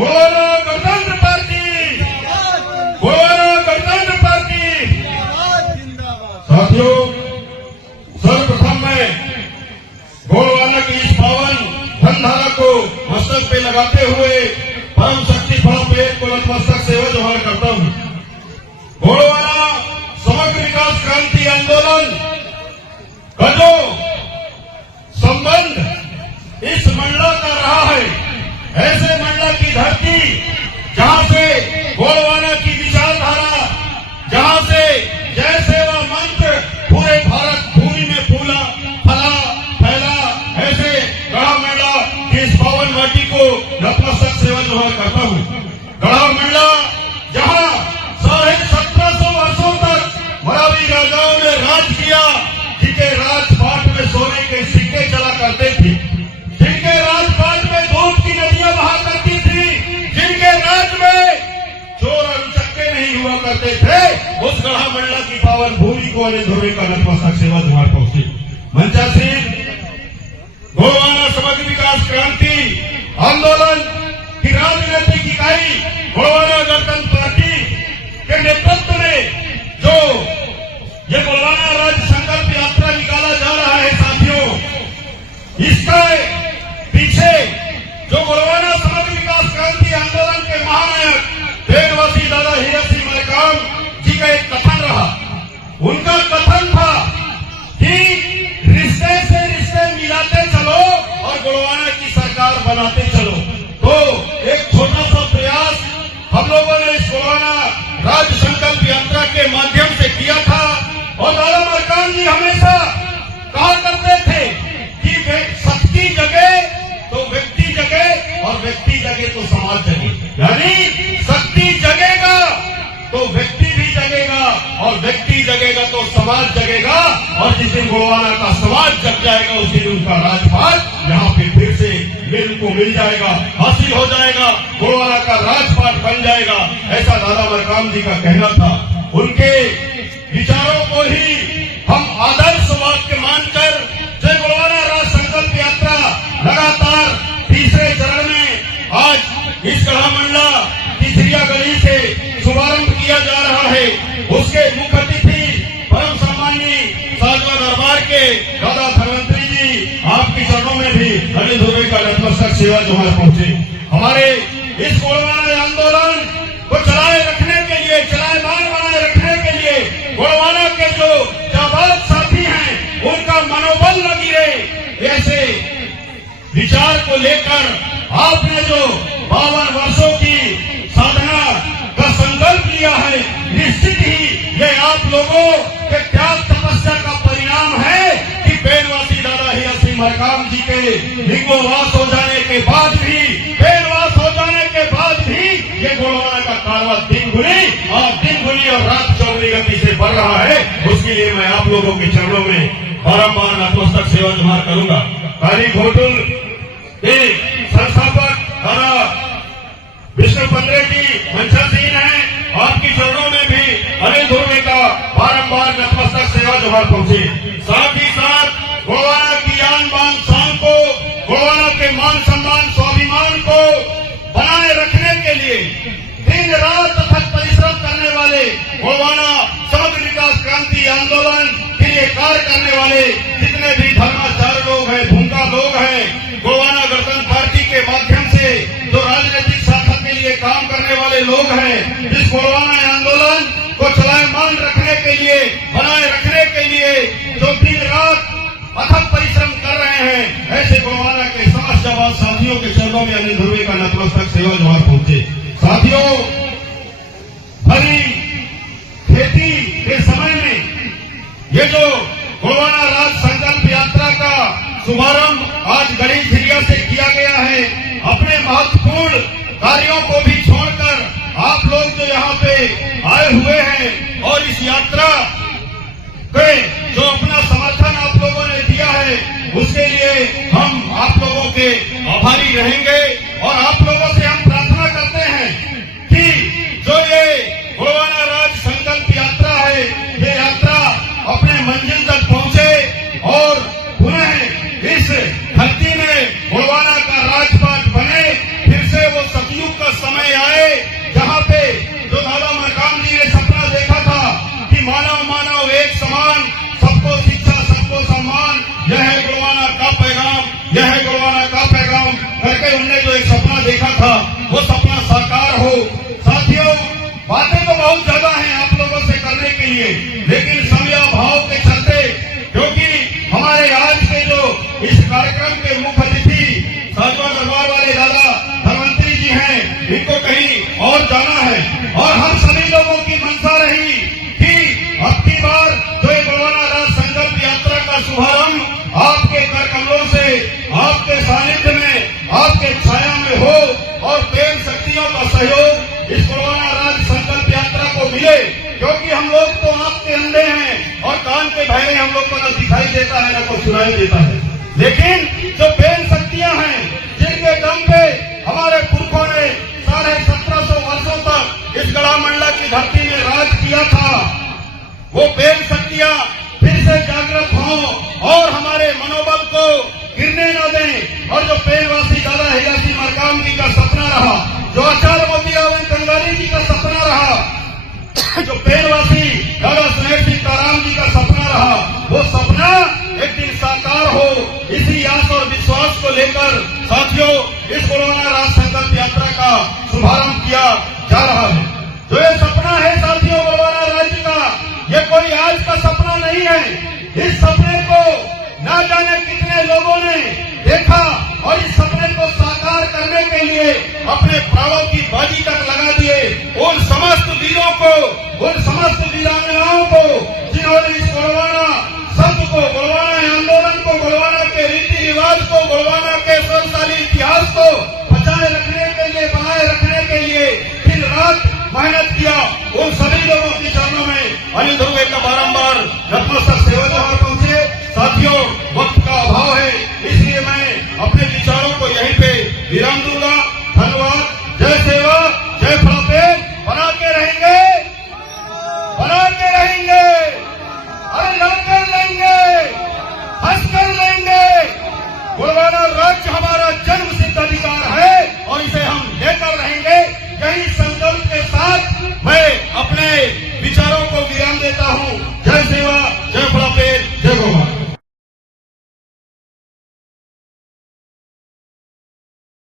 गोवाना गणतंत्र पार्टी, गोवाना गणतंत्र पार्टी। साथियों, सर्वप्रथम मैं गोवाना की इस पावन धनधारा को मस्तक पे लगाते हुए परम शक्ति फलपेट को नतमस्तक सेवा जोहार करता हूं। गोवाना समग्र विकास क्रांति आंदोलन का जो संबंध इस मंडला का रहा है, ऐसे मंडला की धरती जहां से गोवाना की विचारधारा, जहां से जय सेवा मंत्र पूरे भारत भूमि में फूला फैला, ऐसे गढ़ा मंडला की इस पावन माटी को नतमस्तक सेवा जोहार करता हूं। गढ़ा मंडला जहां 1750 वर्षों तक मरावी राजाओं ने राज किया, जिनके राजपाट में सोने के सिक्के चला करते थे, जिनके राजपाट में दूध की नदियां बहा करती थी, जिनके राज में चोर और उचक्के नहीं हुआ करते थे, उस गढ़ा मंडला की पावन भूमि को अनिधुरे का नतमस्तक सेवा जोहार पहुंची। मंचासीन गोवाना समग्र विकास क्रांति आंदोलन की राजनीतिक इकाई गोवाना गणतंत्र पार्टी के नेतृत्व में जो ये गोवाना राज्य संकल्प यात्रा निकाला जा रहा है, साथियों, इसके पीछे जो गोवाना समग्र विकास क्रांति आंदोलन के महानायक वेदवासी दादा हीरा सिंह मलेकाम जी का एक कथन रहा। उनका कथन था कि रिश्ते से रिश्ते मिलाते चलो और गोवाना की सरकार बनाते चलो। तो एक छोटा सा प्रयास हम लोगों ने इस गोवाना राज्य संकल्प यात्रा के माध्यम से किया था। और दादा मलेकाम जी हमेशा कहा करते थे कि शक्ति जगे तो व्यक्ति जगे और व्यक्ति जगे तो समाज जगे, यानी शक्ति जगेगा तो व्यक्ति भी जगेगा और व्यक्ति जगेगा तो समाज जगेगा। और जिस दिन गोवाना का समाज जग जाएगा, उस दिन उनका राजपाट यहाँ पे फिर से मिल जाएगा, हासिल हो जाएगा, गोवाना का राजपाट बन जाएगा, ऐसा दादा मलेकाम जी का कहना था। उनके विचारों को ही हम आदर्श वाक्य मानकर जय गोवाना राज्य संकल्प यात्रा लगातार तीसरे चरण में आज इस गढ़ा मंडला तीसरिया गली से शुभारंभ किया जा रहा है। उसके मुख्य अतिथि परम सम्मानीय साजवा दरबार के दादा धनवंतरी जी, आपके चरणों में भी अनिधुरे का नतमस्तक सेवा जोहार पहुंचे। हमारे इस गोवाना आंदोलन को चलाए रखने के लिए, चलाएमान बनाए रखने के लिए गोवाना के जो जाबाज साथी हैं, उनका मनोबल न गिरे, ऐसे विचार को लेकर आपने जो 52 वर्षों की साधना का संकल्प लिया है, निश्चित ही ये आप लोगों के त्याग तपस्या का परिणाम है कि बेनवासी दादा हीरा सिंह मलेकाम जी के लिंगोवास हो जाने के बाद भी, बेनवास हो जाने के बाद भी ये गोवाना का कारवा दिन गुनी और रात चौगनी गति से बढ़ रहा है। उसके लिए मैं आप लोगों के चरणों में बारंबार नतमस्तक सेवा जोहार करूंगा। तारीख होटल के संस्थापक दादा विष्णु पंद्रे जी मंचासीन है, आपकी चरणों में भी अनिधुरे का बारंबार नतमस्तक सेवा जोहार पहुंचे। साथ ही साथ गोवाना की आन बान शान को, गोवाना के मान सम्मान स्वाभिमान को बनाए रखने के लिए दिन रात अथक परिश्रम करने वाले गोवाना समग्र विकास क्रांति आंदोलन के लिए कार्य करने वाले जितने भी धर्माचार्य लोग हैं, भूमिका लोग हैं, गोवाना गणतंत्र पार्टी के माध्यम से जो राजनीतिक साधन के लिए काम करने वाले लोग हैं, इस गोवाना आंदोलन को चलाएमान रखने के लिए, बनाए रखने के लिए जो दिन रात अथक परिश्रम कर रहे हैं, ऐसे गोवाना के समस्त जाबाज साथियों के चरणों में अनिधुरे का नतमस्तक सेवा जोहार पहुंचे। साथियों, भरी खेती के समय में ये जो गोवाना राज्य संकल्प यात्रा का शुभारंभ आज गढ़ी झिरिया से किया गया है, अपने महत्वपूर्ण कार्यों को भी छोड़कर आप लोग जो यहाँ पे आए हुए हैं और इस यात्रा के जो अपना समर्थन आप लोगों ने दिया है, उसके लिए हम आप लोगों के आभारी रहेंगे। और आप लोगों से हम प्रार्थना करते हैं कि जो ये गोवाना राज्य संकल्प यात्रा है, ये यात्रा अपने मंजिल तक पहुंचे और पुनः इस धरती में गोवाना का राजपाट बने, फिर से वो सतयुग का कहीं हम लोग को न दिखाई देता है न को सुनाई देता है। लेकिन जो पेन शक्तियां हैं जिनके दम पे हमारे पुरखों ने 1750 वर्षों तक इस गढ़ा मंडला की धरती में राज किया था, वो पेन शक्तियां फिर से जागृत हों और हमारे मनोबल को गिरने न दें। और जो पेनवासी दादा हीरा सिंह मरकाम जी का सपना रहा, जो आचार्य मोतीराम कंगाली जी का सपना रहा, जो पेनवासी दादा सुनेर सिंह ताराम जी का सपना रहा, वो सपना एक दिन साकार हो, इसी आस और विश्वास को लेकर साथियों इस कोरोना राज संकल्प यात्रा का शुभारंभ किया जा रहा है। जो ये सपना है साथियों कोरोना राज्य का, ये कोई आज का सपना नहीं है। इस सपने को न जाने कितने लोगों ने देखा और इस सपने को साकार करने के लिए अपने प्राणों की बाजी तक लगा दिए। उन समस्त वीरों को, उन समस्त वीरांगनाओं को जिन्होंने इस गोलवाना शब्द को, गोलवाना आंदोलन को, गोलवाना के रीति रिवाज को, गोलवाना के सौशाली इतिहास को बचाए रखने के लिए, बनाए रखने के लिए दिन रात मेहनत किया, उन सभी लोगों के चरणों में अनिल ध्रुवे का बारंबार नतमस्तक सेवा जवाहर पहुंचे। साथियों वक्त का अभाव है, इसलिए मैं अपने विचारों को यहीं पे विराम दूंगा। धन्यवाद। जय सेवा, जय फलापेट। बना के रहेंगे, बना के रहेंगे, अरे लड़कर लेंगे, हंसकर लेंगे। गोलवाना राज्य हमारा जन्म सिद्ध अधिकार है और इसे हम लेकर रहेंगे। यही